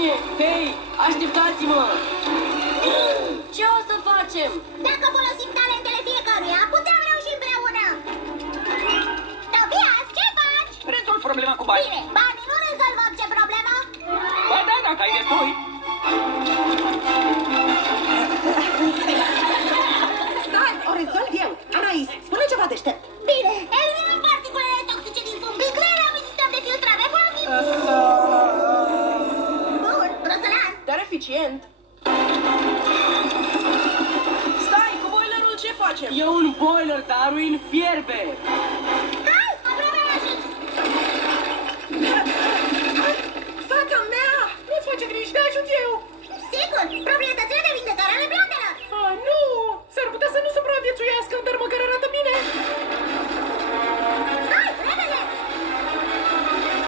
Atenție! Hei, așteptați-mă! Ce o să facem? Dacă folosim talentele fiecăruia, putem reuși împreună! Tobias, ce faci? Rezolv problema cu bani. Bine, banii nu rezolvăm ce problemă? Ba da, dacă ai destui. Stai, o rezolv eu. Anais, spune ceva deștept. Bine, eliminăm particulele toxice din fum. Creăm un sistem de filtrare folosit. Bun, Rosalan. Dar eficient. Stai, cu boilerul ce facem? E un boiler, dar în fierbe! Hai, aproape am ajuns. Fata mea! Nu face griji, te ajut eu! Sigur, proprietățile de vindecare ale plantelor. Nu! S-ar putea să nu supraviețuiască, dar măcar arată